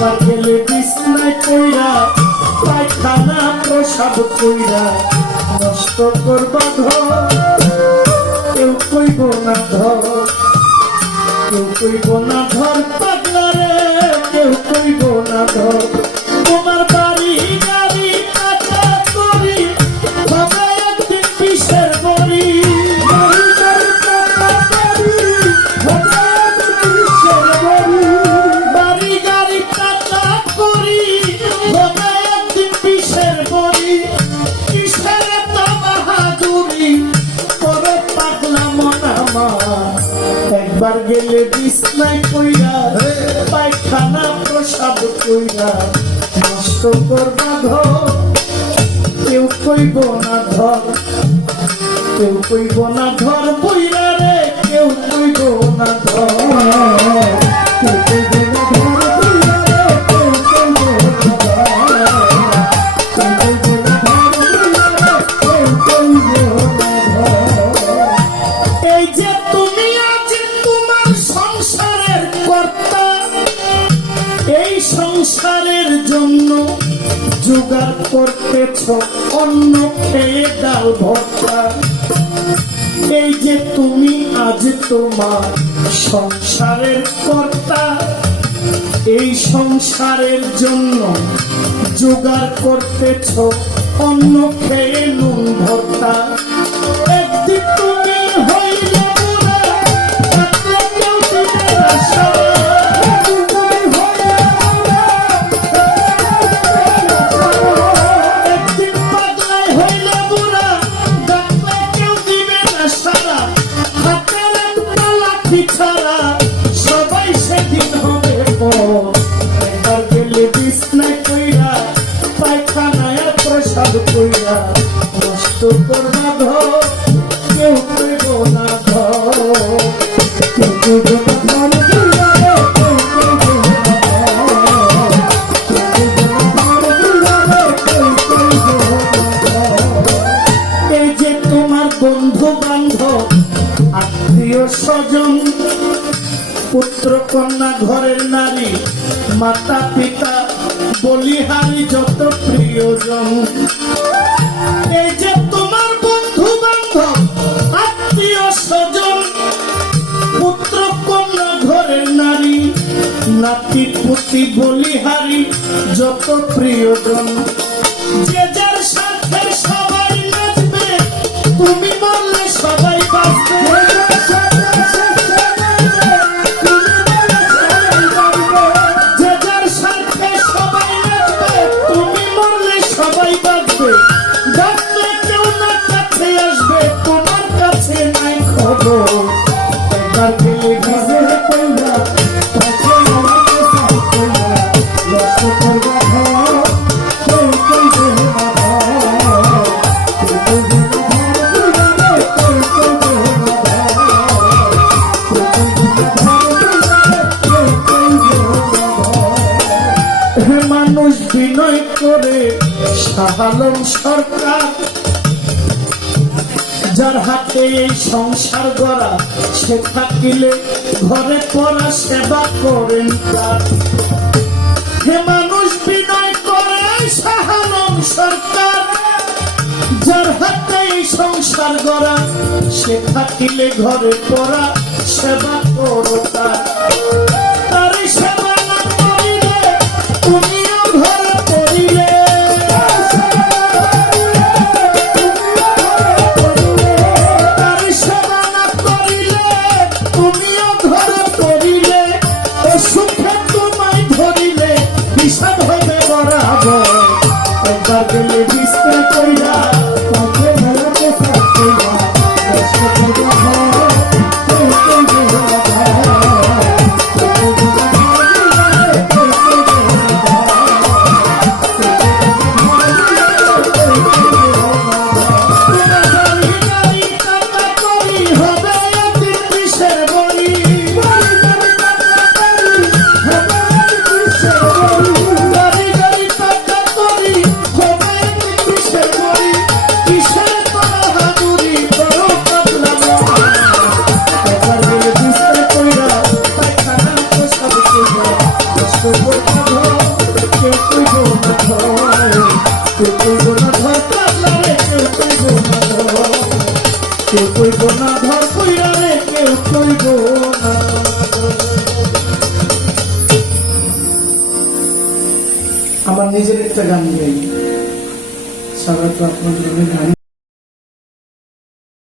একবার গেলে বিছনায় কইরা পায়খানা প্রসাব কইরা নষ্ট করবা ঘর কেউ কইব না ধর কেউ কইব না ধর পাগলা রে কেউ কইব না ধর তোমার বাড়ি গাড়ি টাকা করি হবে একদিন কিসের বড়ি বাড়ি গাড়ি টাকা করি হবে একদিন কিসের বড়ি কিসের তো বাহাদুরি করে পাগলা মন আমার একবার গেলে বিছনায় কইরা পায়খানা প্রসাব কইরা নষ্ট করবা ঘর কেউ কইব না ধর কেউ কইব না ধর বইরা রে কেউ কইব না ধর কেউ কইব না ধর বইরা রে কেউ কইব না ধর কেউ কইব না ধর বইরা রে কেউ কইব না ধর এই যে তুমি আজ তোমার সংসারের কর্তা এই সংসারের জন্য জোগাড় করতেছ অন্ন খেয়ে ডাল ভর্তা এই যে তুমি আজ তোমার সংসারের কর্তা এই সংসারের জন্য জোগাড় করতেছ অন্ন খেয়ে নুন ভর্তা একদিন তুমি হইলে বুড়া থাকলে কেউ দিবে না সারা একদিন পাগলায় হইলে বুড়া ডাকলে কেউ দিবে না সারা হাতের একটা লাঠি ছাড়া সবাই সেদিন হবে পর একবার গেলে বিছনায় কইরা পায়খানায় প্রসাদ কইরা নষ্ট করবা ঘর কেউ কইব না ধর কেউ কইব না ধর বইরা রে কেউ কইব না ধর কেউ কইব না ধর বইরা রে কেউ কইব না ধর এই যে তোমার বন্ধু বান্ধব আত্মীয় স্বজন পুত্র কন্যা ঘরের নারী মাতা পিতা বলিহারি যত প্রিয়জন এই যে তোমার বন্ধু বান্ধব আত্মীয় স্বজন পুত্র কন্যা ঘরের নারী নাতি পুতি বলিহারি যত প্রিয়জন যে যার সাথে সবাই নাচবে তুমি বললে সবাই বাঁচবে যে যার সাথে সবাই নাচবে তুমি বললে সবাই বাঁচবে ডাকলে কেউ না কাছে আসবে তোমার কাছে নাই খবর একবার গেলে ভিজে কইরা কাছে আমাকে সাথ কইরা নষ্ট করবা ঘর কেউ কইবে না ধর কেউ কইবে না ধর বইরা রে কেউ কইবে না ধর কেউ কইবে না ধর বইরা রে কেউ কইবে না ধর হে মানুষ বিনয় করে শাহ আলম সরকার যার হাতে এই সংসার গড়া সে থাকিলে ঘরে পড়া সেবা করেন তার হে মানুষ বিনয় করে শাহ আলম সরকার যার হাতে এই সংসার গড়া সে থাকিলে ঘরে পড়া সেবা করো তার তার সেবা না করিলে তুমিও ঘরে পড়িলে তার সেবা না করিলে তুমিও ঘরে পড়িলে ও সুখে তোমায় ধরিলে বিষাদ হবে বরাবর একবার গেলে বিছনা কইরা তাকে মেলাতে সাথ কইরা নষ্ট করবা ঘর কেউ কইবে না ধর নিজের একটা গান গাই। সবাই তো আপনাদের গান